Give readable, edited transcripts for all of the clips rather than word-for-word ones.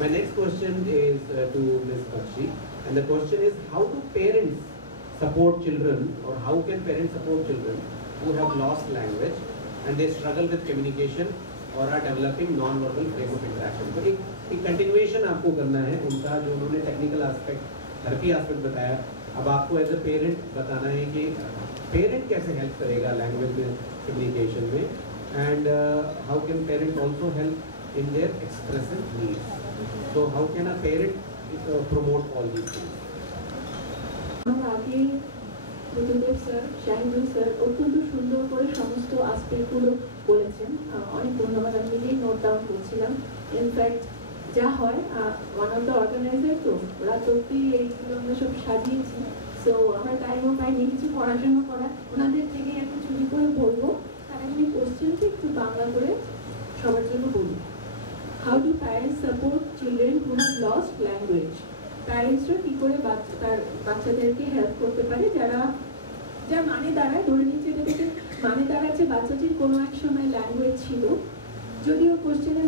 My next question is to Ms. Bakshi, and the question is, how do parents support children, or how can parents support children who have lost language and they struggle with communication or are developing non-verbal frame of interaction? तो एक continuation आपको करना है उनका, जो उन्होंने technical aspect, therapy aspect बताया. अब आपको as a parent बताना है कि parent कैसे help करेगा language में, communication में, and how can parent also help in their expressive needs. So how can a parent promote all these things? আগে প্রদীপ স্যার, শাহিদুল স্যার অত্যন্ত সুন্দর করে সমস্ত আসপেক্টগুলো বলেছেন, অনেক ধন্যবাদ। আমি নিজেই নোট ডাউন করছিলাম। ইনফ্যাক্ট যা হয়, ওয়ান অফ দ্য অর্গানাইজার, তো রাত অব্দি এইগুলো আমরা সব সাজিয়েছি। সো আমরা টাইমও পাইনি কিছু পড়াশোনা করা, ওনাদের থেকে একটু চুরি করে বলবো। তার আমি কোশ্চেনটি একটু বাংলা করে সবার জন্য বলি। How do parents support children who have lost language? প্যারেন্টসরা কী করে তার বাচ্চাদেরকে হেল্প করতে পারে যার মানে দাঁড়ায়, ধরে নিচ্ছে এটাকে মানে দাঁড়াচ্ছে বাচ্চাটির কোনো এক সময় ল্যাঙ্গুয়েজ ছিল, যদিও কোশ্চেনে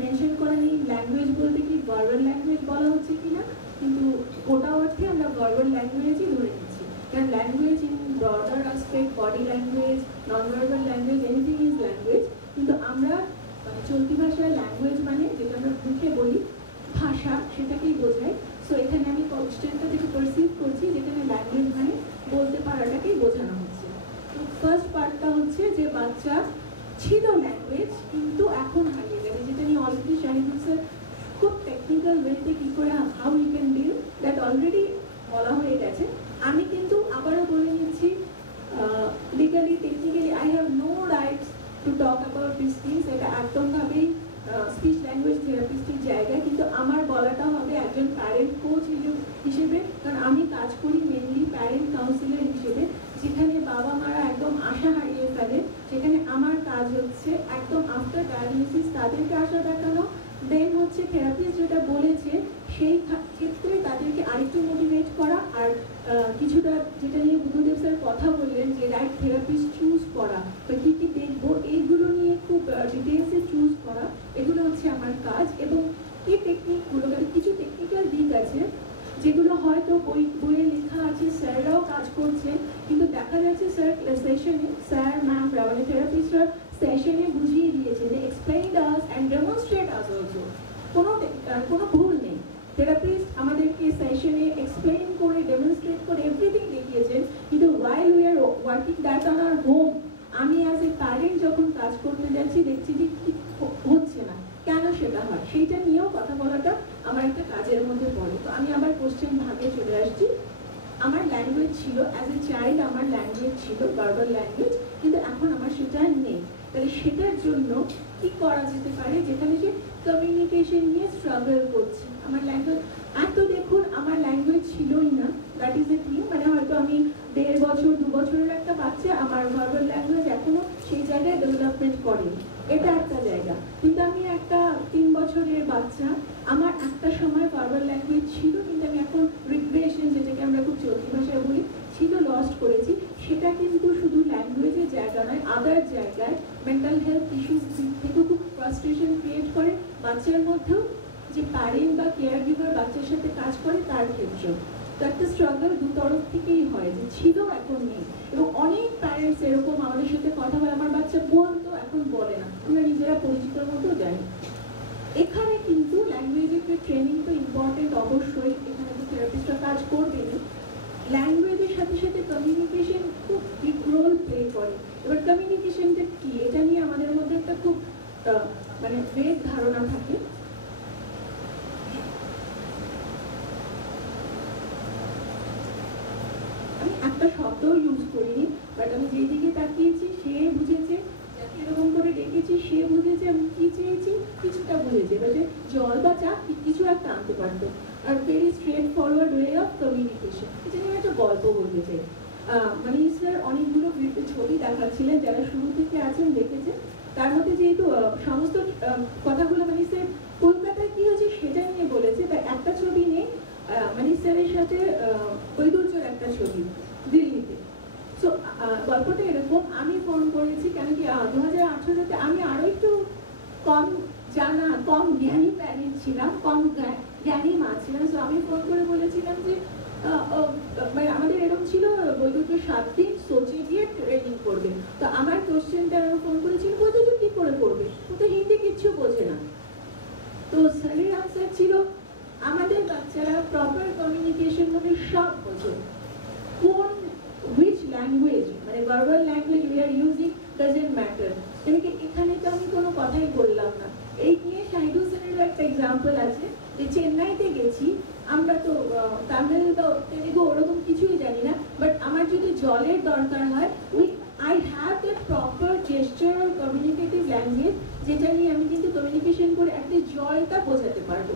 মেনশন করা নেই ল্যাঙ্গুয়েজ বলতে কি ভার্বাল ল্যাঙ্গুয়েজ বলা হচ্ছে কিনা, কিন্তু গোটা অর্থে আমরা ভার্বাল ল্যাঙ্গুয়েজই ধরে নিচ্ছি। কারণ language in broader aspect, body language, non verbal language, anything is language, কিন্তু আমরা চলতি ভাষায় ল্যাঙ্গুয়েজ মানে যেটা আমরা মুখে বলি ভাষা, সেটাকেই বোঝায়। সো এখানে আমি কোশ্চেনটা থেকে পারসিভ করছি যেখানে ল্যাঙ্গুয়েজ মানে বলতে পারাটাকেই বোঝানো হচ্ছে। তো ফার্স্ট পার্টটা হচ্ছে যে বাচ্চা ছিল ল্যাঙ্গুয়েজ কিন্তু এখন হারিয়ে গেছে, যেটা নিয়ে অলরেডি শাহিদুল স্যার খুব টেকনিক্যাল ওয়েতে কী করে how you can deal that already বলা হয়ে গেছে। আমি কিন্তু আবারও বলে নিচ্ছি, legally technically I have no rights to talk about this things. এটা একদমভাবেই স্পিচ ল্যাঙ্গুয়েজ থেরাপিস্টের জায়গায়, কিন্তু আমার বলাটা হবে একজন প্যারেন্ট কোচ হিসেবে, কারণ আমি কাজ করি মেনলি প্যারেন্ট কাউন্সিলার হিসেবে, যেখানে বাবা মারা একদম আশা হারিয়ে ফেলে। সেখানে আমার কাজ হচ্ছে একদম আফটার ডায়াগনোসিস তাদেরকে আশা দেখানো, দেন হচ্ছে থেরাপিস্ট যেটা বলেছে সেই ক্ষেত্রে তাদেরকে আরেকটু মোটিভেট করা, আর কিছুটা যেটা নিয়ে বুদ্ধদেব স্যার কথা বললেন যে রাইট থেরাপিস্ট চুজ করা বা কী কী দেখবো, এইগুলো নিয়ে খুব ডিটেলসে চুজ করা, এগুলো হচ্ছে আমার কাজ। এবং এই টেকনিকগুলো, কিছু টেকনিক্যাল দিক আছে যেগুলো হয়তো বইয়ে লেখা আছে, স্যাররাও কাজ করছে, কিন্তু দেখা যাচ্ছে সেশনে স্যার ম্যাম মানে থেরাপিস্টরা সেশনে বুঝিয়ে দিয়েছে যে explain us and demonstrate us also, কোনো ভুল নেই। থেরাপিস্ট আমাদেরকে সেশনে এক্সপ্লেইন করে ডেমনস্ট্রেট করে এভরিথিং দেখিয়েছেন, কিন্তু ওয়াইল we are working that on our home, আমি অ্যাজ এ প্যারেন্ট যখন কাজ করতে যাচ্ছি দেখছি যে কি হচ্ছে না, কেন সেটা হয়, সেইটা নিয়েও কথা বলাটা আমার একটা কাজের মধ্যে পড়ে। তো আমি আবার কোশ্চেন ভাগে চলে আসছি। আমার ল্যাঙ্গুয়েজ ছিল অ্যাজ এ চাইল্ড, আমার ল্যাঙ্গুয়েজ ছিল ভার্বাল ল্যাঙ্গুয়েজ, কিন্তু এখন আমার সেটা নেই। তাহলে সেটার জন্য কি করা যেতে পারে, যেখানে সে কমিউনিকেশন নিয়ে স্ট্রাগল করছে। আমার ল্যাঙ্গুয়েজ এত, দেখুন আমার ল্যাঙ্গুয়েজ ছিলই না, দ্যাট ইজ এ থিং, মানে হয়তো আমি 1.5 বছর 2 বছরের একটা বাচ্চা, আমার ভার্বাল ল্যাঙ্গুয়েজ এখনো সেই জায়গায় ডেভেলপমেন্ট করেনি, এটা একটা জায়গা। কিন্তু আমি একটা 3 বছরের বাচ্চা, আমার একটা সময় ভার্বাল ল্যাঙ্গুয়েজ ছিল, কিন্তু আমি এখন রিগ্রেশন, যেটাকে আমরা খুব চলতি ভাষায় বলি, ছিল, লস্ট করেছি। সেটা কিন্তু শুধু ল্যাঙ্গুয়েজের জায়গা নয়, আদার জায়গায় মেন্টাল হেলথ ইস্যুস থেকেও খুব ফ্রাস্ট্রেশন ক্রিয়েট করে বাচ্চার মধ্যেও, যে প্যারেন্ট বা কেয়ার গিভার বাচ্চার সাথে কাজ করে তার ক্ষেত্রেও। তো একটা স্ট্রাগল দু তরফ থেকেই হয়, যে ছিল এখন নেই। এবং অনেক প্যারেন্টস এরকম আমাদের সাথে কথা বলে, আমার বাচ্চা বলতো এখন বলে না, আমরা নিজেরা পরিচিতর মতো জানি। এখানে কিন্তু ল্যাঙ্গুয়েজের ট্রেনিং তো ইম্পর্টেন্ট অবশ্যই, এখানে তো থেরাপিস্টরা কাজ করবেনই, ল্যাঙ্গুয়েজের সাথে সাথে কমিউনিকেশন খুব বিগ রোল প্লে করে। এবার কমিউনিকেশনটা কি, এটা নিয়ে আমাদের মধ্যে একটা খুব মানে ভেদ ধারণা থাকে। আমি একটা শব্দ ইউজ করিনি, বাট আমি যেদিকে তাকিয়েছি সে বুঝেছে, যাকে এরকম করে ডেকেছি সে বুঝেছে আমি কি চেয়েছি, কিছুটা বুঝেছে, এবার জল বা চা কিছু একটা আনতে পারতো। Are very straight forward way of communication, এটা নিয়ে একটা গল্প বলতে চাই। মানে স্যার অনেকগুলো ছবি দেখাচ্ছিলেন, যারা শুরু থেকে আছেন দেখেছেন, তার মধ্যে যেহেতু সমস্ত কথাগুলো মানে স্যার কলকাতায় কি হয়েছে সেটা নিয়ে বলেছে, তাই একটা ছবি নেই মানে স্যারের সাথে বৈদুর্যর একটা ছবি দিল্লিতে। সো গল্পটা এরকম, আমি ফোন করেছি কেন কি 2018-তে আমি আরো একটু কম জানা, কম জ্ঞানী প্যারেন্ট ছিলাম, কম জ্ঞানী মা ছিলাম। তো আমি ফোন করে বলেছিলাম যে মানে আমাদের এরকম ছিল বৈদ্যুত্য 7 দিন সোচে গিয়ে ট্রেনিং করবে। তো আমার কোশ্চেনটা ফোন করেছিল বৈদ্যুত্য কি করে করবে, ও তো হিন্দি কিচ্ছু বোঝে না। তো স্যারের আনসার ছিল আমাদের বাচ্চারা প্রপার কমিউনিকেশন মানে সব বোঝে, কোন which language মানে verbal language we are using doesn't matter। এখানে তো আমি কোনো কথাই বললাম না। এই নিয়ে শাহিদুল স্যারের একটা এক্সাম্পল আছে যে চেন্নাইতে গেছি, আমরা তো তামিল বা তেলেগু ওরকম কিছুই জানি না, বাট আমার যদি জলের দরকার হয় I have that proper gesture or communicative language যেটা নিয়ে আমি কিন্তু কমিউনিকেশন করে একটা জলটা বোঝাতে পারবো।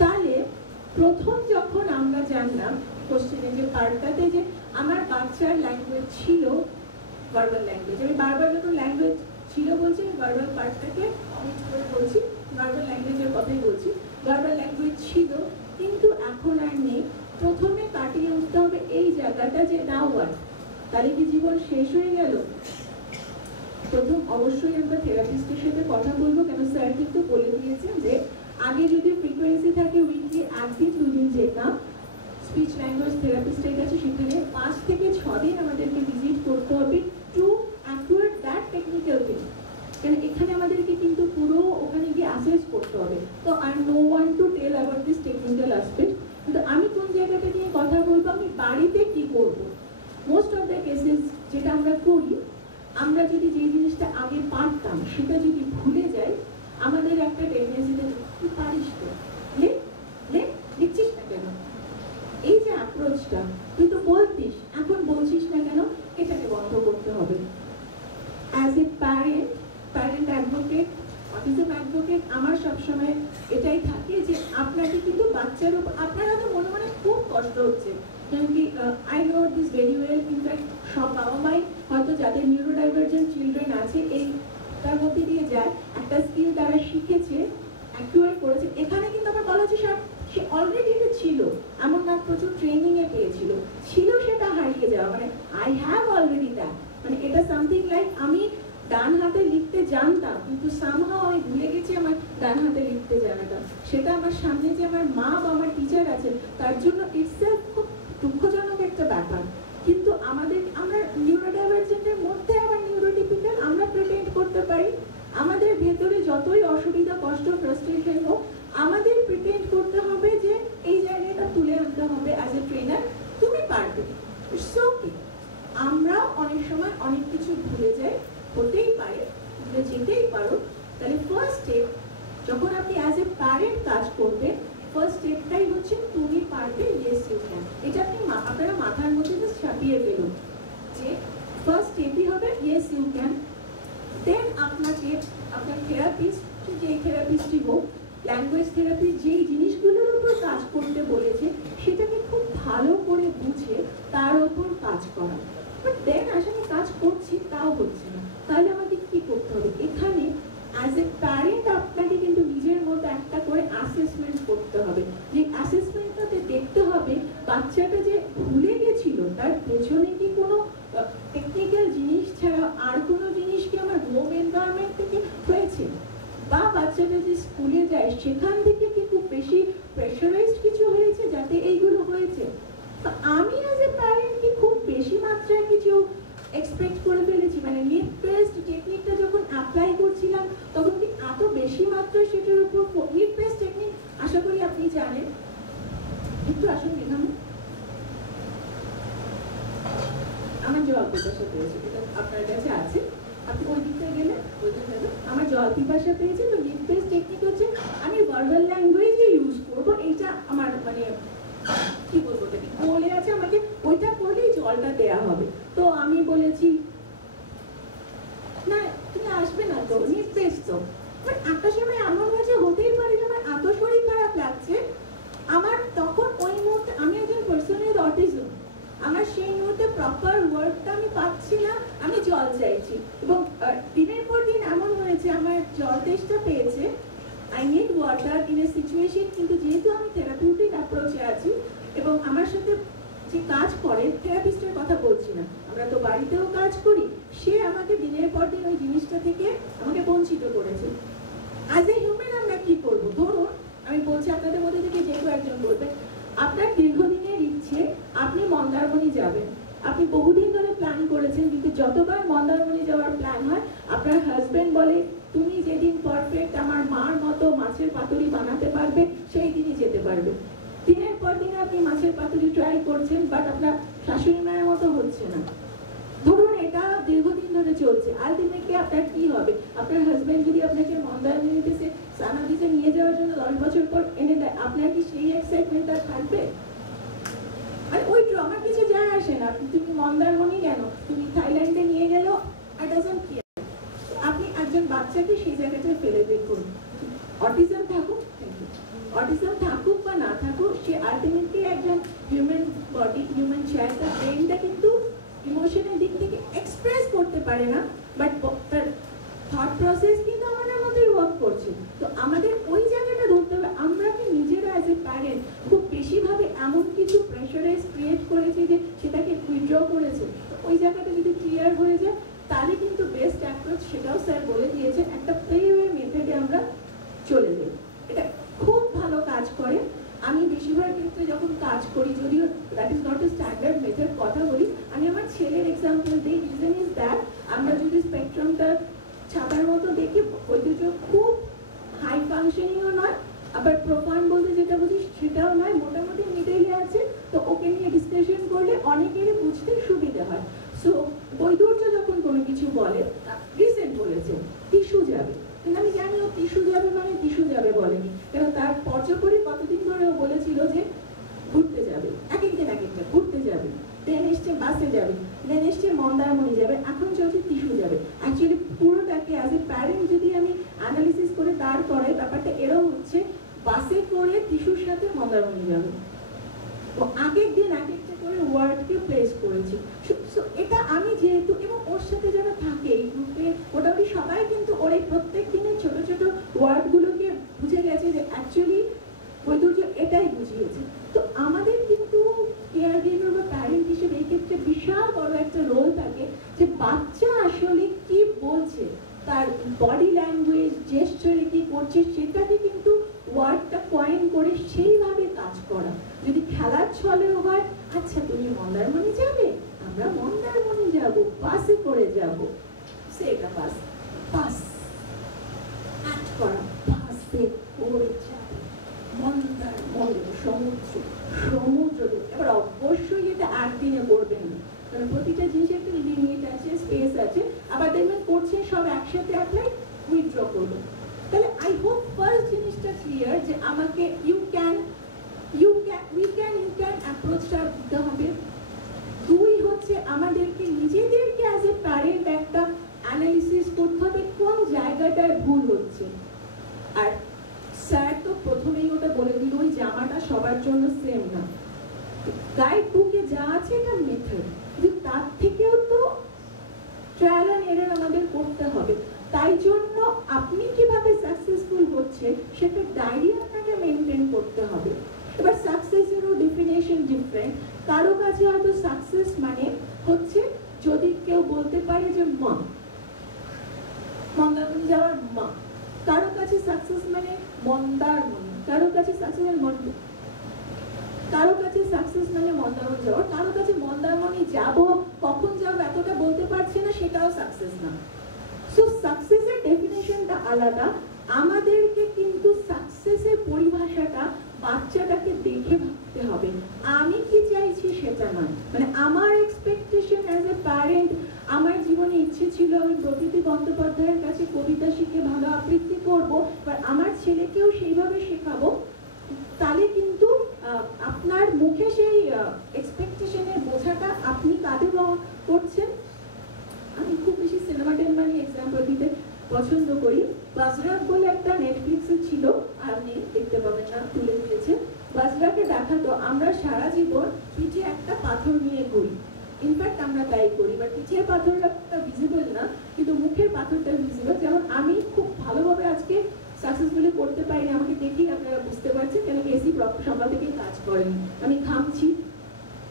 তাহলে প্রথম যখন আমরা জানলাম কোশ্চেনে যে পার্টটাতে যে আমার বাচ্চার ল্যাঙ্গুয়েজ ছিল ভার্বাল ল্যাঙ্গুয়েজ, আমি বারবার যখন ল্যাঙ্গুয়েজ ছিল বলছি আমি ভার্বাল পার্টটাকে অমিট করে বলছি, ভার্বাল ল্যাঙ্গুয়েজের কথাই বলছি, ভার্বাল ল্যাঙ্গুয়েজ ছিল কিন্তু এখন আর নেই। প্রথমে কাটিয়ে উঠতে হবে এই জায়গাটা যে নাও হোয়াট, তাহলে কি জীবন শেষ হয়ে গেল? প্রথম অবশ্যই আমরা থেরাপিস্টের সাথে কথা বলবো, কেন স্যার কিন্তু বলে দিয়েছেন যে আগে যদি ফ্রিকোয়েন্সি থাকে উইকলি 1 দিন 2 দিন যেতাম স্পিচ ল্যাঙ্গুয়েজ থেরাপিস্টের কাছে, সেখানে 5 থেকে 6 দিন আমাদেরকে ভিজিট করতে হবে to acquire that technical thing. কেন এখানে আমাদেরকে কিন্তু পুরো ওখানে গিয়ে অ্যাসেস করতে হবে। তো I am no one to tell about this technical aspect, কিন্তু আমি কোন জায়গাটা নিয়ে কথা বলবো, আমি বাড়িতে কি করবো। মোস্ট অফ দ্য কেসেস যেটা আমরা করি, আমরা যদি যে জিনিসটা আগে পারতাম সেটা যদি ভুলে যাই, আমাদের একটা টেন্ডেন্সিতে তুই পারিস তো, লিখছিস না কেন, এই যে অ্যাপ্রোচটা তুই তো বলতিস এখন বলছিস না কেন, এটাকে বন্ধ করতে হবে। As a parent advocate, autism advocate, আমার সবসময় এটাই থাকে যে আপনাকে কিন্তু বাচ্চার উপর আপনার হয়তো মনে মনে খুব কষ্ট হচ্ছে, কারণ কি I know this very well. In fact সব বাবা মাই হয়তো যাদের নিউরোডাইভার্জেন্ট চিলড্রেন আছে এই তার মধ্যে দিয়ে যায় একটা স্কিল তারা শিখেছে, অ্যাকুয়ার করেছে। এখানে কিন্তু আমার বলা হচ্ছে সে অলরেডি এটা ছিল, এমন না প্রচুর ট্রেনিং এ পেয়েছিল, ছিল সেটা হারিয়ে যাওয়া, মানে আই হ্যাভ অলরেডি দ্যাট, মানে এটা সামথিং লাইক আমি ডান হাতে লিখতে জানতাম কিন্তু সামহাও আমি ভুলে গেছি আমার ডান হাতে লিখতে জানাটা। সেটা আমার সামনে যে আমার মা বা আমার টিচার আছে তার জন্য ইটসেলফ খুব দুঃখজনক একটা ব্যাপার। কিন্তু আমরা নিউরোডাইভার্জেন্টের মধ্যে আবার নিউরোটিপিক্যাল আমরা প্রিটেন্ড করতে পারি। আমাদের ভেতরে যতই অসুবিধা কষ্ট ফ্রাস্ট্রেশন হোক, আমাদের প্রিটেন্ড করতে হবে যে এই জায়গাটা তুলে আনতে হবে অ্যাজ এ ট্রেনার, তুমি পারবে, ইটস ওকে। আমরা অনেক সময় অনেক কিছু ভুলে যাই, হতেই পারে, ভুলে যেতেই পারো। তাহলে ফার্স্ট স্টেপ যখন আপনি অ্যাজ এ প্যারেন্ট কাজ করবেন, ফার্স্ট স্টেপটাই হচ্ছে তুমি পারবে, ইয়েস ইউ ক্যান। এটা আপনি আপনারা মাথার মধ্যে জাস্ট ছাপিয়ে ফেলুন যে ফার্স্ট স্টেপই হবে ইয়েস ইউ ক্যান। দেন আপনাকে আপনার থেরাপিস্ট, যেই থেরাপিস্টই হোক, ল্যাঙ্গুয়েজ থেরাপি যেই জিনিসগুলোর উপর কাজ করতে বলেছে সেটাকে খুব ভালো করে বুঝে তার উপর কাজ করা। বাট দেন আসলে কাজ করছি তাও হচ্ছে না, তাহলে আমাকে কি করতে হবে? এখানে অ্যাজ এ প্যারেন্ট আপনাকে কিন্তু নিজের মতো একটা করে অ্যাসেসমেন্ট করতে হবে, যে অ্যাসেসমেন্টটাতে দেখতে হবে বাচ্চাটা যে ভুলে গেছিল তার পেছনে কি কোনো টেকনিক্যাল জিনিস ছাড়া আর কোনো জিনিস কি আমার হোম এনভায়রনমেন্ট থেকে হয়েছে, বা বাচ্চাটা যে স্কুলে যায় সেখান থেকে কি খুব বেশি প্রেশারাইজড কিছু হয়েছে যাতে এইগুলো হয়েছে। তো আমি অ্যাজ এ প্যারেন্ট কি খুব বেশি মাত্রায় কিছু এক্সপেক্ট করে ফেলেছি, মানে নিড বেসড টেকনিকটা যখন অ্যাপ্লাই করছিলাম তখন কি এত বেশি মাত্রায় সেটার উপর নিড বেসড টেকনিক আশা করি আপনি জানেন। একটু আসুন এখানে, আমার জল পিপাসা পেয়েছে, এটা আপনার কাছে আছে, আপনি ওই দিকটা গেলে বোঝা যাবে। আমার জল পিপাসা পেয়েছে, তো নিড বেসড টেকনিক হচ্ছে আমি ভার্বাল ল্যাঙ্গুয়েজে ইউজ করবো, এইটা আমার মানে কি বলবো বলে আছে, আমাকে ওইটা করলেই জলটা দেয়া হবে। তো আমি বলেছি না তুমি আসবে না, তো নিড বেসড তো। বাট একটা সময় এমন হয়েছে, হতেই পারে যে আমার এত শরীর খারাপ লাগছে, আমার তখন ওই মুহূর্তে আমি একজন পার্সন উইথ অটিজম, আমার সেই মুহূর্তে প্রপার ওয়ার্ডটা আমি পাচ্ছি না, আমি জল চাইছি। এবং দিনের পর দিন এমন হয়েছে আমার জল তেষ্টা পেয়েছে, I need water in a situation, কিন্তু যেহেতু আমি থেরাপিউটিক অ্যাপ্রোচে আছি এবং আমার সাথে যে কাজ করে থেরাপিস্টের কথা বলছি না, আমরা তো বাড়িতেও কাজ করি, সে আমাকে দিনের পর দিন ওই জিনিসটা থেকে আমাকে বঞ্চিত করেছে। অ্যাজ এ হিউম্যান আমরা কি করবো? ধরুন আমি বলছি আপনাদের মধ্যে থেকে যে কেউ একজন বলবে আপনার দীর্ঘদিনের ইচ্ছে আপনি মন্দারমণি যাবেন, আপনি বহুদিন ধরে প্ল্যান করেছেন, কিন্তু যতবার মন্দারমণি যাওয়ার প্ল্যান হয় আপনার হাজবেন্ড বলে তুমি যেদিন পারফেক্ট আমার মার মতো মাছের পাতুরি বানাতে পারবে সেই দিনই যেতে পারবে। দিনের পর দিন আপনি মাছের পাতুরি ট্রাই করছেন, বাট আপনার শাশুড়ি মায়ের মতো হচ্ছে না। ধরুন এটা দীর্ঘদিন ধরে চলছে, আলটিমেটলি আপনার কি হবে? আপনার হাজবেন্ড যদি আপনাকে মন্দারমণিতে সানাদিতে নিয়ে যাওয়ার জন্য 10 বছর পর এনে দেয়, আপনার কি সেই এক্সাইটমেন্ট আর থাকবে? আর ওই আমার কিছু যায় আসে না, তুমি মন্দারমণি কেন, তুমি থাইল্যান্ডে নিয়ে গেল, আর ডাজন্ট কেয়ার। আপনি একজন বাচ্চাকে সেই জায়গাটায় ফেলে দেখুন, অটিজম থাকুক, অটিজম থাকুক বা না থাকুক, সে আলটিমেটলি একজন হিউম্যান বডি, হিউম্যান চাইল্ড, তার ব্রেনটা কিন্তু ইমোশনের দিক থেকে এক্সপ্রেস করতে পারে না, বাট তার থট প্রসেস কিন্তু আমাদের মধ্যে ওয়ার্ক করছে। তো আমাদের ওই জায়গাটা ধরতে হবে। আমরা কি নিজেরা অ্যাজ এ প্যারেন্ট খুব বেশিভাবে এমন কিছু প্রেশারাইজ ক্রিয়েট করেছি যে সেটাকে উইথড্র করেছে? তো ওই জায়গাটা যদি ক্লিয়ার হয়ে যায় তাহলে কিন্তু বেস্ট অ্যাপ্রোচ, সেটাও স্যার বলে দিয়েছে, একটা প্লেওয়ে মেথডে আমরা চলে যাই। এটা খুব ভালো কাজ করে। আমি বেশিরভাগ ক্ষেত্রে যখন কাজ করি, যদিও that is not a standard method, কথা বলি, আমি আমার ছেলের এক্সাম্পল দিই। রিজন ইজ দ্যাট আমরা যদি স্পেকট্রামটা ছাতার মতো দেখি, ঐতিহ্য খুব হাই ফাংশনিংও নয়, আবার প্রোফান বলতে যেটা বুঝি সেটাও নয়, মোটামুটি মিডলে আছে। তো ওকে নিয়ে ডিসকাশন করলে অনেকেরই বুঝতে সুবিধা হয়। সো বৈদুর্য যখন কোনো কিছু বলে, রিসেন্ট বলেছে টিস্যু যাবে, কিন্তু আমি জানি ও টিস্যু যাবে মানে টিস্যু যাবে বলেনি, কারণ তার পর্যপরি কতদিন ধরে ও বলেছিল যে ঘুরতে যাবে, এক একদিন এক একটা ঘুরতে যাবে, দেন এসছে বাসে যাবে, দেন এসছে মন্দারমণি যাবে, এখন চলছে টিস্যু যাবে। অ্যাকচুয়ালি পুরোটাকে অ্যাজ এ প্যারেন্ট যদি আমি অ্যানালিসিস করে দাঁড় করাই, ব্যাপারটা এরও হচ্ছে বাসে করে টিস্যুর সাথে মন্দারমণি যাবে, ও এক একদিন এক একটা করে ওয়ার্ডকে প্লেস করেছি। এটা আমি যেহেতু, এবং ওর সাথে যারা থাকে এই গ্রুপে মোটামুটি সবাই কিন্তু ওর এই প্রত্যেক দিনের ছোট ছোট ওয়ার্ডগুলোকে বুঝে গেছে যে অ্যাকচুয়ালি বৈদুর্য এটাই বুঝিয়েছে। তো আমাদের কিন্তু কেয়ার গিভার বা প্যারেন্ট হিসেবে এই ক্ষেত্রে বিশাল বড় একটা রোল থাকে, যে বাচ্চা আসলে কি বলছে, তার বডি ল্যাঙ্গুয়েজ, জেস্টারে কি করছে, সেটাকে কিন্তু ওয়ার্ডটা কয়েন করে সেইভাবে কাজ করা। যদি খেলার ছলেও হয়, আচ্ছা তুমি মন্দারমণি যাবে, আমরা মন্দারমণি যাব, বাসে করে যাব, সেটা বাস বাস অ্যাড করা, বাসে করে যাবে মন্দারমণি, সমুদ্র সমুদ্র। এবার অবশ্যই এটা একদিনে করবেন না, কারণ প্রতিটা জিনিসের একটা লিমিট আছে, স্পেস আছে। আবার দেখবেন করছে সব একসাথে অ্যাপ্লাই, উইথড্র করবেন। তাহলে আই হোপ ফার্স্ট জিনিসটা ক্লিয়ার, যে আমাকে ইউ ক্যান অ্যাপ্রোচটা দিতে হবে। দুই হচ্ছে আমাদেরকে নিজেদেরকে অ্যাজ এ প্যারেন্ট একটা অ্যানালিসিস করতে হবে কোন জায়গাটায় ভুল হচ্ছে। আর স্যার তো প্রথমেই ওটা বলে দিল, ওই জামাটা সবার জন্য সেম না, গাইড বুকে যা আছে এটা মেথড, কিন্তু তার থেকেও তো ট্রায়াল অ্যান্ড এরর আমাদের করতে হবে। তাই জন্য আপনি কিভাবে সাকসেসফুল হচ্ছে সেটা ডায়েরি আপনাকে মেনটেন করতে হবে। এবার সাকসেসেরও ডেফিনেশন ডিফারেন্ট। কারো কাছে হয়তো সাকসেস মানে হচ্ছে যদি কেউ বলতে পারে যে মা, মন্দারমণি যাওয়ার মা। কারো কাছে সাকসেস মানে মন্দারমণি, কারো কাছে সাকসেস মানে কারো কাছে সাকসেস মানে মন্দারমণি যাওয়ার, কারো কাছে মন্দারমণি যাব, কখন যাব এতটা বলতে পারছে না, সেটাও সাকসেস না। সো সাকসেসের ডেফিনেশনটা আলাদা। আমাদেরকে কিন্তু সাকসেসের পরিভাষাটা বাচ্চাটাকে দেখে ভাবতে হবে। আমি কি চাইছি সেটা নয়, মানে আমার এক্সপেকটেশন অ্যাজ এ প্যারেন্ট, আমার জীবনে ইচ্ছে ছিল আমি প্রকৃতি বন্দ্যোপাধ্যায়ের কাছে কবিতা শিখে ভালো আবৃত্তি করবো, আর আমার ছেলেকেও সেইভাবে শেখাবো। তাহলে কিন্তু আপনার মুখে সেই এক্সপেকটেশনের বোঝাটা আপনি কাঁধে করছেন। আমি খুব বেশি সিনেমা টেনেমা নিয়ে এক্সাম্পল দিতে পছন্দ করি। বাজরাক বলে একটা নেটফ্লিক্সে ছিল, আপনি দেখতে পাবেন না, তুলে দিয়েছে। বাজরাকে দেখাতো আমরা সারা জীবন পিঠে একটা পাথর নিয়ে ঘুরি, ইনফ্যাক্ট আমরা তাই করি, বাট পিঠের পাথরটা ভিজিবল না, কিন্তু মুখের পাথরটা ভিজিবল। যেমন আমি খুব ভালোভাবে আজকে সাকসেসফুলি করতে পারিনি, আমাকে দেখেই আপনারা বুঝতে পারছেন, কেন এসি সকাল থেকেই কাজ করেনি, আমি ঘামছি।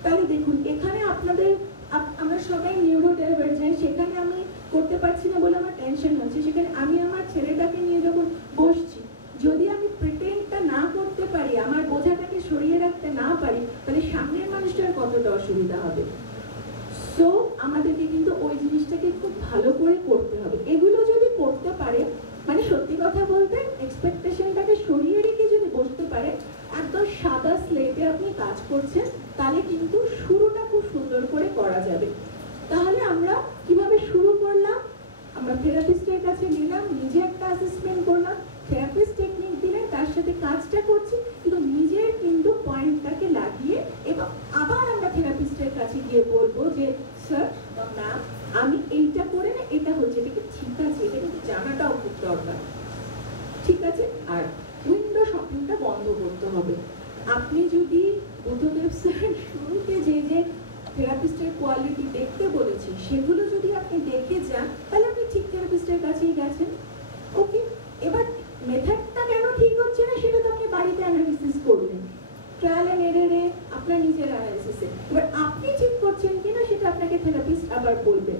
তাহলে দেখুন এখানে আপনাদের, আমরা সবাই নিউরোডাইভার্জেন্ট, সেখানে আমি করতে পারছি না বলে আমার টেনশন হচ্ছে, সেখানে আমি আমার ছেলেটাকে নিয়ে যখন বসছি, যদি সরিয়ে রাখতে না পারি, তাহলে সামনের মানুষটার কতটা অসুবিধা হবে। সো আমাদেরকে কিন্তু ওই জিনিসটাকে খুব ভালো করে করতে হবে। এগুলো যদি করতে পারে, মানে সত্যি কথা বলতে এক্সপেকটেশনটাকে সরিয়ে রেখে যদি বসতে পারে, একদম সাদা স্লেটে আপনি কাজ করছেন, তাহলে কিন্তু শুরুটা খুব সুন্দর করে করা যাবে। তাহলে আমরা কিভাবে শুরু করলাম? আমরা থেরাপিস্টের কাছে গেলাম, নিজে একটা অ্যাসেসমেন্ট করলাম, থেরাপিস্ট টেকনিক দিলেন, তার সাথে কাজটা করছি, কিন্তু নিজের কিন্তু পয়েন্টটাকে লাগিয়ে, এবং আবার আমরা থেরাপিস্টের কাছে গিয়ে বলবো যে স্যার বা ম্যাম, আমি এইটা করে না, এটা হচ্ছে, এটা ঠিক আছে, এটা কিন্তু জানাটাও খুব দরকার, ঠিক আছে। আর উইন্ডো শপিংটা বন্ধ করতে হবে। আপনি যদি বুদ্ধদেব স্যার শুরুতে যে যে থেরাপিস্টের কোয়ালিটি দেখতে বলেছি, সেগুলো যদি আপনি দেখে যান, তাহলে আপনি ঠিক থেরাপিস্টের কাছেই গেছেন। ওকে, এবার মেথডটা কেন ঠিক হচ্ছে না সেটা তো আপনি বাড়িতে অ্যানালিসিস করলেন, ট্রায়াল এন্ড এররে, আপনার নিজের অ্যানালিসিসে। এবার আপনি ঠিক করছেন কিনা সেটা আপনাকে থেরাপিস্ট আবার বলবেন।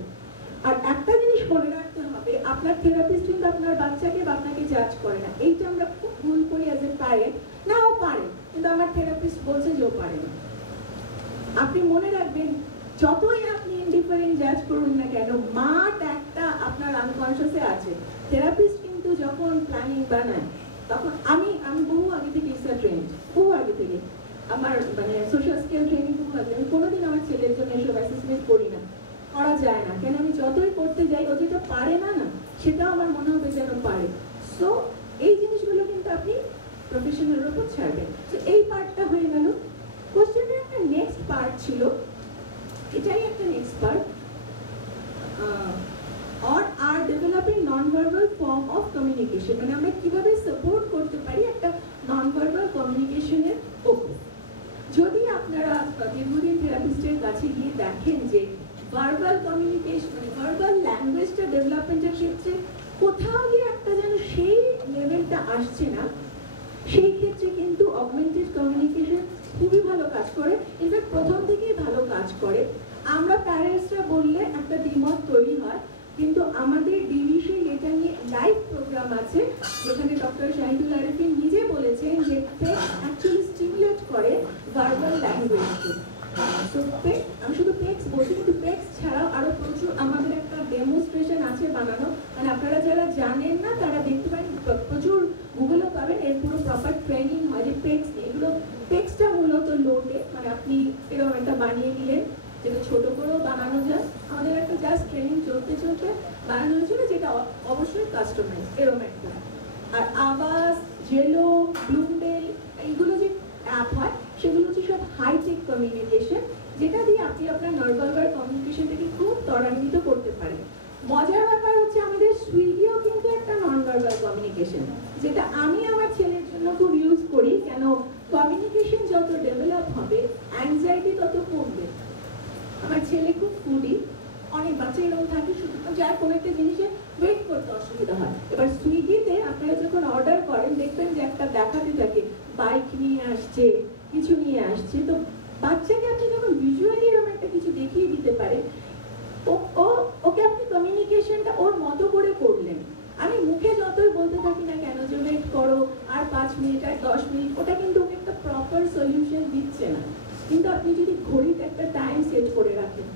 আর একটা জিনিস মনে রাখতে হবে, আপনার থেরাপিস্ট কিন্তু আপনার বাচ্চাকে বা আপনাকে জাজ করে না। এইটা আমরা খুব ভুল করি অ্যাজ এ প্যারেন্ট, না ও পারে, কিন্তু আমার থেরাপিস্ট বলছে যে ও পারে না। আপনি মনে রাখবেন, যতই আপনি ইনডিফারেন্ট জাজ করুন না কেন, মাঠ একটা আপনার আনকনসিয়াসে আছে। থেরাপিস্ট কিন্তু যখন প্ল্যানিং বানায়, তখন আমি বহু আগে থেকে ইসা ট্রেন্ড, বহু আগে থেকে আমার মানে সোশ্যাল স্কিল ট্রেনিং বহু আগে। আমি কোনোদিন আমার ছেলের জন্য এসব অ্যাসেসমেন্ট করি না, করা যায় না, কেন আমি যতই করতে যাই ও যেটা পারে না না সেটাও আমার মনে হবে যেন পারে। সো এই জিনিসগুলো কিন্তু আপনি প্রফেশনালের উপর ছাড়বেন। তো এই পার্টটা হয়ে গেল। কোশ্চেনের একটা নেক্সট পার্ট ছিল, এটাই একটা next part, or are developing non-verbal form of communication, মানে আমরা কিভাবে সাপোর্ট করতে পারি একটা non-verbal কমিউনিকেশনের উপর। যদি আপনারা দীর্ঘদিন থেরাপিস্টের কাছে গিয়ে দেখেন যে ভার্বাল কমিউনিকেশন, মানে ভার্বাল ল্যাঙ্গুয়েজটা ডেভেলপমেন্টের ক্ষেত্রে কোথাও গিয়ে একটা যেন সেই লেভেলটা আসছে না, সেই ক্ষেত্রে কিন্তু অগমেন্টেড কমিউনিকেশন খুবই ভালো কাজ করে। ইনফ্যাক্ট প্রথম থেকেই ভালো কাজ করে। আমরা প্যারেন্টসরা বললে একটা দ্বিমত তৈরি হয়, কিন্তু আমাদের ডিভিশন এটা নিয়ে লাইভ প্রোগ্রাম আছে, যেখানে ডক্টর শাহিদুল আরিফিন নিজে বলেছেন যে পেক্স অ্যাকচুয়ালি স্টিমুলেট করে ভার্বাল ল্যাঙ্গুয়েজকে। তো আমি শুধু পেক্স বলছি, কিন্তু পেক্স ছাড়াও আরো প্রচুর আমাদের একটা ডেমনস্ট্রেশন আছে বানানো, মানে আপনারা যারা জানেন না তারা দেখতে পারেন, প্রচুর গুগলও পাবেন, এর পুরো প্রপার ট্রেনিং হয় যে পেক্স নিয়ে। এগুলো পেক্সটা মূলত লোটে, মানে আপনি এরকম একটা বানিয়ে নিলেন, যেটা ছোট করেও বানানো যায়। আমাদের একটা জাস্ট ট্রেনিং চলতে চলতে বানানো হয়েছিল, যেটা অবশ্যই কাস্টমাইজ, এরকম একটা। আর আওয়াজ, জেলো, ব্লুমবেল, এইগুলো যে অ্যাপ হয় সেগুলো হচ্ছে সব হাইটেক কমিউনিকেশন, যেটা দিয়ে আপনি আপনার ননভার্বাল কমিউনিকেশনটাকে খুব ত্বরান্বিত করতে পারেন। মজার ব্যাপার হচ্ছে আমাদের সুইগিও কিন্তু একটা ননভার্বাল কমিউনিকেশন, যেটা আমি আমার ছেলের জন্য খুব ইউজ করি। কেন? কমিউনিকেশন যত ডেভেলপ হবে, অ্যাংজাইটি তত কমবে। আমার ছেলে খুব ফুডি, অনেক বাচ্চা এরকম থাকে, সুতরাং যার কোনো একটা জিনিসে ওয়েট করতে অসুবিধা হয়। এবার সুইগিতে আপনারা যখন অর্ডার করেন, দেখবেন যে একটা দেখাতে থাকে বাইক নিয়ে আসছে, কিছু নিয়ে আসছে। তো বাচ্চাকে আপনি যখন ভিজুয়ালি এরকম একটা কিছু দেখিয়ে দিতে পারেন, ওকে আপনি কমিউনিকেশনটা ওর মতো করে করলেন। আমি মুখে যতই বলতে থাকি না কেন যে ওয়েট করো আর 5 মিনিট আর 10 মিনিট, ওটা কিন্তু ওকে একটা প্রপার সলিউশন দিচ্ছে না। কিন্তু আপনি যদি ঘড়িতে একটা টাইম সেট করে রাখেন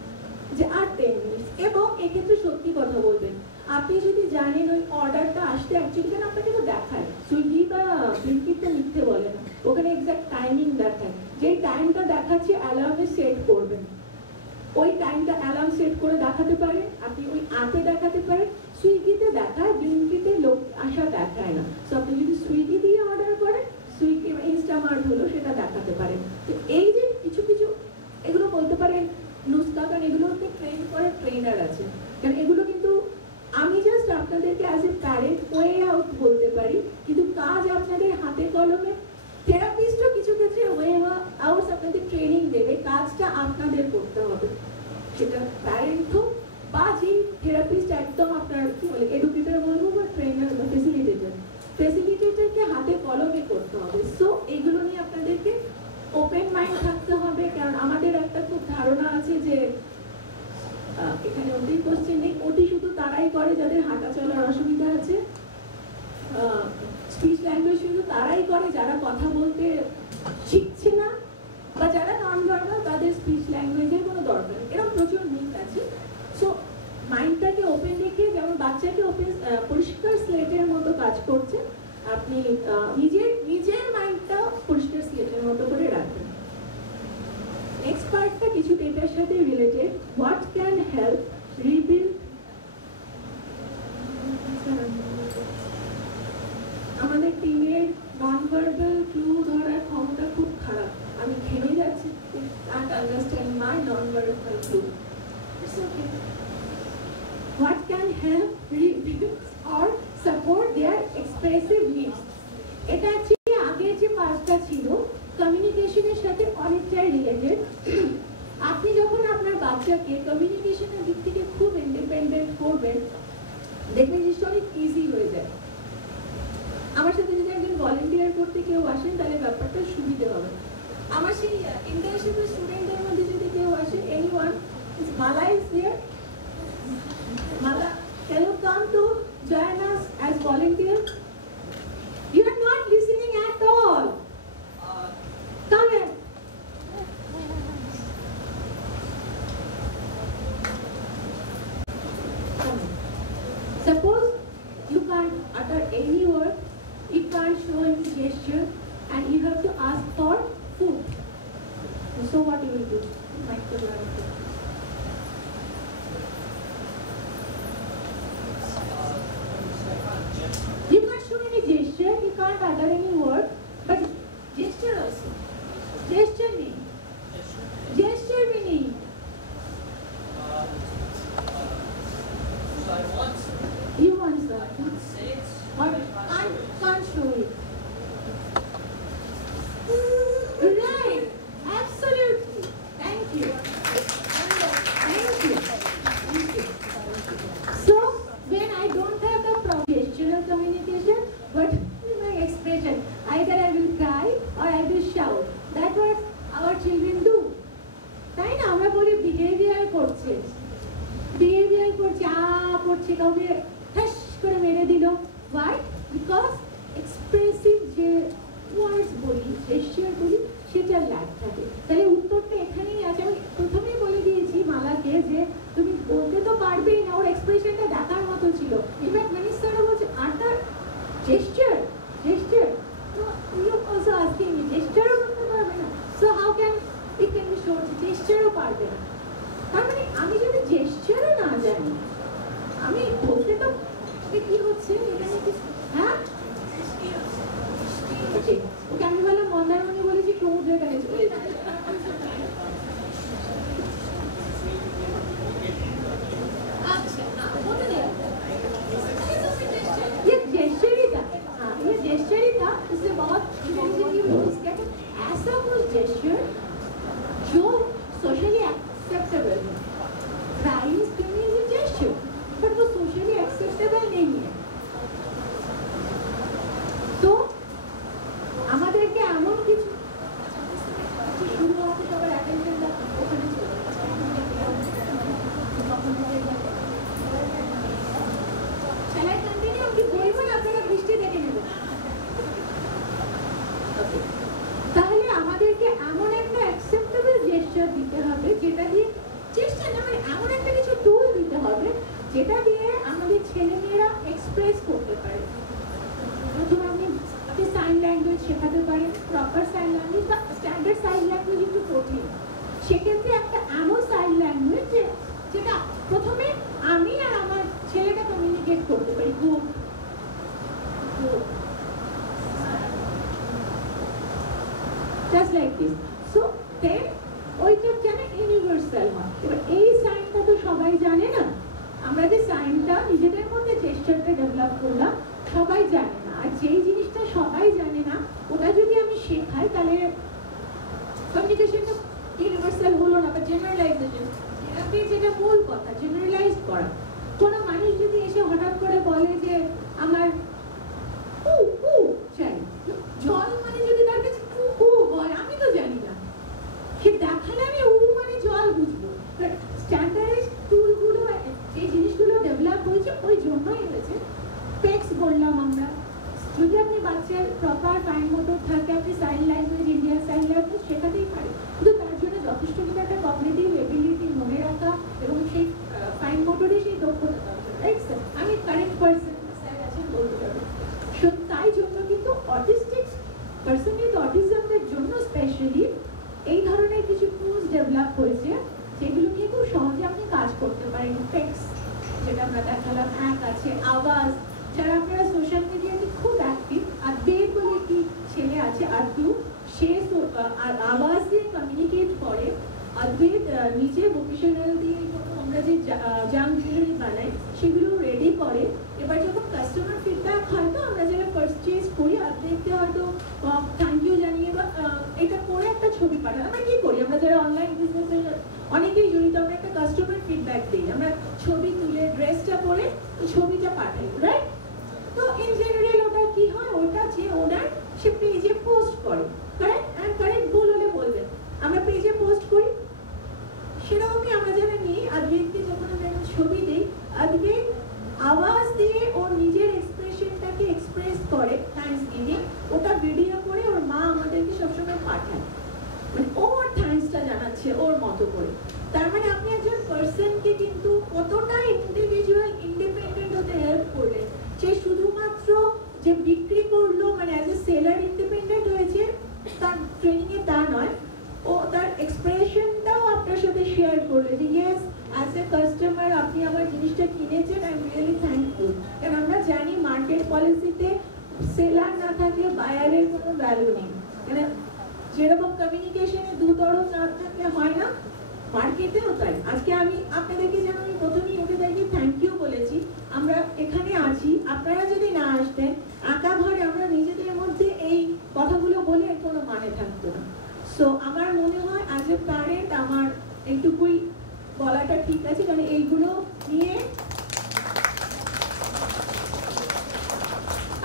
যে আর 10 মিনিট, এবং এক্ষেত্রে সত্যি কথা বলবেন, আপনি যদি জানেন ওই অর্ডারটা আসতে অ্যাকচুয়ালি কেন আপনাকে তো দেখায়, সুইগি বা ব্লিঙ্কিটটা মিথ্যে বলে না, ওখানে এক্সাক্ট টাইমিং দেখায়। যেই টাইমটা দেখাচ্ছে অ্যালার্মে সেট করবেন, ওই টাইমটা অ্যালার্ম সেট করে দেখাতে পারেন, আপনি ওই অ্যাপে দেখাতে পারেন। সুইগিতে দেখায়, ব্লিঙ্কিটে লোক আসা দেখায় না। সো আপনি যদি সুইগি দিয়ে অর্ডার করেন, সুইগি ইনস্টামার্ট হলো, সেটা দেখাতে পারেন। তো এই যে কিছু কিছু এগুলো বলতে পারেন নুস্কা, কারণ এগুলোকে ট্রেন করে ট্রেনার আছে। কারণ এগুলো কিন্তু আমি জাস্ট আপনাদেরকে as a parent way out বলতে পারি, কিন্তু কাজ আপনাদের হাতে কলমে। থেরাপিস্টও কিছু ক্ষেত্রে ওয়ে আউট আপনাদের ট্রেনিং দেবে, কাজটা আপনাদের করতে হবে। সেটা প্যারেন্ট হোক বা যে থেরাপিস্ট একদম আপনার কি বলে এডুকেটর বলবো বা ট্রেনার বা ফেসিলিটেটরকে হাতে কলমে করতে হবে। সো এইগুলো নিয়ে আপনাদেরকে ওপেন মাইন্ড থাকতে হবে। কারণ আমাদের একটা খুব ধারণা আছে যে এখানে ওটি কোশ্চেন নেই, ওটি শুধু তারাই করে যাদের হাঁটা চলার অসুবিধা আছে, স্পিচ ল্যাঙ্গুয়েজ শুধু তারাই করে যারা কথা বলতে শিখছে ভার্বাল ক্লু ধরার ক্ষমতা খুব খারাপ, আমি ঘেমে যাচ্ছি, can't understand my non-verbal clue. It's okay. What can help reveal or support their expressive needs? এটা actually আগে যে পাঁচটা ছিল কমিউনিকেশনের সাথে অনেকটাই রিলেটেড। আপনি যখন আপনার বাচ্চাকে কমিউনিকেশনের দিক থেকে খুব ইন্ডিপেন্ডেন্ট করবেন, দেখবেন জিনিসটা অনেক ইজি হয়ে যায়। আমার সাথে যদি একজন ভলেন্টিয়ার করতে কেউ আসেন তাহলে ব্যাপারটা সুবিধা হবে। আমার সেই ইন্টার্নশিপের স্টুডেন্টদের মধ্যে যদি কেউ আসে, anyone, Mala is here, Mala, can you come to join us as volunteer? You are not listening at all. Come here. Suppose you can't utter any word, you can't show any gesture, and you have to ask for food. So what you will do? You can't show any gesture, you can't utter any word, but gesture also. Gesture me. Gesture meaning. You want something. What? Can't show it. Right. Absolutely. Thank you. Thank you. Thank you. So, when I don't have the gestural communication, but my expression, either I will cry or I will shout. That's what our children do. তাই না? আমরা বলি behaviour করছে, behaviour করছে, করছে, কাউকে ঠাস করে মেরে দিল। Why? Because expressive যে ওয়ার্ডস বলি, জেস্চার বলি, সেটা ল্যাক থাকে। তাহলে উত্তরটা এখানেই আছে। আমি প্রথমেই বলে দিয়েছি মালাকে যে তুমি বলতে তো পারবেই না, ওর এক্সপ্রেশনটা দেখার মতো ছিল। ইনফ্যাক্ট মানিশ স্যারও বলছে আটার জেস্চার, জেস্চার, তো ইউ অলসো আস্কিং মি জেস্চারও করতে পারবে না। So how can it can be showed, জেস্চারও পারবে না। তার মানে আমি যদি জেস্চারও না জানি, আমি বলতে তো কি হচ্ছে এখানে, হ্যাঁ ওকে আমি বললাম মন্দারমণি বলেছি সমুদ্রের কাছে চলে যায়। अच्छा बोलते नहीं ये जेस्चर ही था। हाँ ये जेस्चर ही था, इससे बहुत ऐसा कुछ जेस्चर जो सोशली एक्सेप्टेबल है। Crime is a gesture but वो सोशली एक्सेप्टेबल नहीं है। तो আমাদেরকে এমন কিছু শুরু হতে সবার অ্যাটেনশনটা ওখানে চলে খেলায় কন্টিনিউ আমি বলবো না, আপনারা বৃষ্টি দেখে নেবেন। তাহলে আমাদেরকে এমন একটা অ্যাকসেপ্টেবল জেস্চার দিতে হবে, যেটা দিয়ে জেস্চার না, মানে এমন একটা কিছু টুল দিতে হবে যেটা দিয়ে আমাদের ছেলেমেয়েরা এক্সপ্রেস করতে পারে। প্রথমে আপনি সাইন ল্যাঙ্গুয়েজ শেখাতে পারেন, প্রপার সাইন ল্যাঙ্গুয়েজ বা স্ট্যান্ডার্ড সাইন ল্যাঙ্গুয়েজ একটু কঠিন। সেক্ষেত্রে একটা এমন সাইন ল্যাঙ্গুয়েজ যেটা প্রথমে আমি আর আমার ছেলেটা কমিউনিকেট করতে পারি, খুব just like this. So then ওইটা যেন ইউনিভার্সাল হয়। এবার এই সাইনটা তো সবাই জানে না, আমরা যে সাইনটা নিজেদের মধ্যে জেস্চারটা ডেভেলপ করলাম সবাই জানে না। আর যেই জিনিসটা সবাই জানে না ওটা যদি আমি শেখাই তাহলে কমিউনিকেশনটা ইউনিভার্সাল হলো না, বা জেনারেলাইজেশন, যেটা মূল কথা জেনারেলাইজ করা। কোনো মানুষ যদি এসে হঠাৎ করে বলে যে আমার চাই জল, মানে যদি তার কাছে হয় আমি তো জানি না, সে দেখালে আমি মানে জল বুঝবো। স্ট্যান্ডার্ডাইজ টুলগুলো যে জিনিসগুলো ডেভেলপ হয়েছে ওই জন্যই হয়েছে। পেক্স বললাম আমরা, যদি আপনি বাচ্চার প্রপার ফাইন মোটর থাকে, আপনি sign language, Indian sign language শেখাতেই পারেন, কিন্তু তার জন্য যথেষ্ট কিন্তু একটা কগনিটিভ এবিলিটি মনে রাখা এবং সেই ফাইন মোটরে সেই দক্ষতা দরকার, রাইট স্যার? আমি কারেক্ট পার্সন স্যার আছেন বলতে পারবেন। তাই জন্য কিন্তু অটিস্টিক পার্সন উইথ অটিজমদের জন্য স্পেশালি এই ধরনের কিছু টুলস ডেভেলপ হয়েছে যেগুলো নিয়ে খুব সহজে আপনি কাজ করতে পারেন। পেক্স যেটা আমরা দেখালাম, এক আছে আওয়াজ, যারা আপনারা সোশ্যাল মিডিয়াতে খুব অ্যাক্টিভ, আর বেদ বলে কি ছেলে আছে আদু, সে আওয়াজ দিয়ে কমিউনিকেট করে। অদ্বৈত নিজে ভোকেশনাল দিয়ে আমরা যে জাঙ্ক জুয়েলারি বানাই সেগুলো রেডি করে। এবার যখন কাস্টমার ফিডব্যাক হয় তো আমরা যারা পারচেজ করি অদ্বৈতকে হয়তো থ্যাংক ইউ জানিয়ে বা এটা করে একটা ছবি পাঠাই। আমরা কি করি, আমরা যারা অনলাইন বিজনেসের অনেকেই জড়িত, আমরা একটা কাস্টমার ফিডব্যাক দিই, আমরা ছবি তুলে ড্রেসটা পরে ছবিটা পাঠাই, রাইট? তো ইন জেনারেল ওটা কি হয়, ওটা যে ওনার সে পেজে পোস্ট করে, কারেক্ট? এন্ড কারেক্ট ভুল হলে বলবেন, আমরা পেজে পোস্ট করি। সেরকমই আমরা যারা নিই অদ্বৈতকে যখন আমরা ছবি দিই, অদ্বৈত আওয়াজ দিয়ে ওর নিজের এক্সপ্রেশনটাকে এক্সপ্রেস করে থ্যাঙ্কস গিভিং, ওটা ভিডিও করে ওর মা আমাদেরকে সবসময় পাঠায়, মানে ওর থ্যাঙ্কসটা জানাচ্ছে ওর মতো করে। তার মানে আপনি একজন পার্সনকে কিন্তু কতটা ইন্ডিভিজুয়াল ইন্ডিপেন্ডেন্ট হতে হেল্প করলেন। সে শুধুমাত্র যে বিক্রি করলো মানে অ্যাজ এ সেলার ইন্ডিপেন্ডেন্ট হয়েছে তার ট্রেনিং এ তা নয়, ও তার এক্সপ্রেশনটাও আপনার সাথে শেয়ার করলো যে ইয়েস অ্যাজ এ কাস্টমার আপনি আমার জিনিসটা কিনেছেন, আই এম রিয়েলি থ্যাঙ্কফুল। কারণ আমরা জানি মার্কেট পলিসিতে সেলার না থাকলে বায়ারের কোনো ভ্যালু নেই, মানে যেরকম কমিউনিকেশনে দু তরফ না থাকলে হয় না, মার্কেটেও তাই। আজকে আমি আপনাদেরকে যেন আমি প্রথমেই উঠে দাঁড়িয়ে থ্যাংক ইউ বলেছি, আমরা এখানে আছি, আপনারা যদি না আসতেন একা ঘরে আমরা নিজেদের মধ্যে এই কথাগুলো বলে কোনো মানে থাকতো না। সো আমার মনে হয় আজ এ প্যারেন্ট আমার এইটুকুই বলাটা ঠিক আছে, কারণ এইগুলো নিয়ে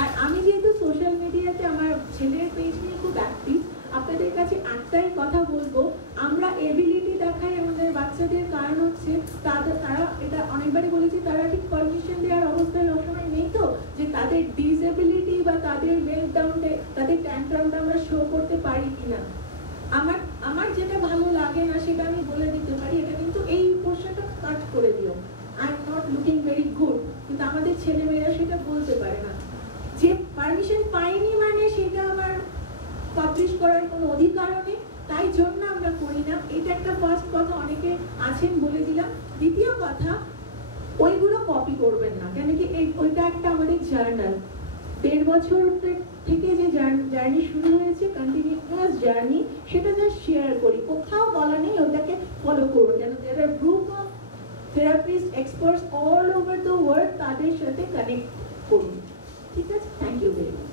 আর আমি যেহেতু সোশ্যাল মিডিয়াতে আমার ছেলের পেজ নিয়ে খুব অ্যাক্টিভ, আপনাদের কাছে একটাই কথা বলবো, আমরা এবিলিটি দেখাই আমাদের বাচ্চাদের, কারণ হচ্ছে তারা এটা অনেকবারই বলেছি, তারা ঠিক পারমিশন দেওয়ার অবস্থায় সবসময় নেই তো, যে তাদের ডিসএবিলিটি বা তাদের মেল্টডাউনটা তাদের ট্যান্ট্রামটা আমরা শো করতে পারি কিনা। আমার যেটা ভালো লাগে না সেটা আমি বলে দিতে পারি, এটা কিন্তু এই পোর্শনটা কাট করে দিও, I am not looking very good, কিন্তু আমাদের ছেলেমেয়েরা সেটা বলতে পারে না, যে পারমিশন পাইনি মানে সেটা আমার পাবলিশ করার কোনো অধিকারও নেই, তাই জন্য আমরা করি না। এটা একটা ফার্স্ট কথা, অনেকে আছেন বলে দিলাম। দ্বিতীয় কথা, ওইগুলো কপি করবেন না, কেন কি ওইটা একটা আমাদের জার্নাল, 1.5 বছর থেকে যে জার্নি শুরু হয়েছে, কন্টিনিউয়াস জার্নি, সেটা যা শেয়ার করি, কোথাও বলা নেই ওটাকে ফলো করুন, যেন there are group of therapist experts all over the world, তাদের সাথে কানেক্ট করুন। ঠিক আছে, থ্যাংক ইউ ভেরি মাচ।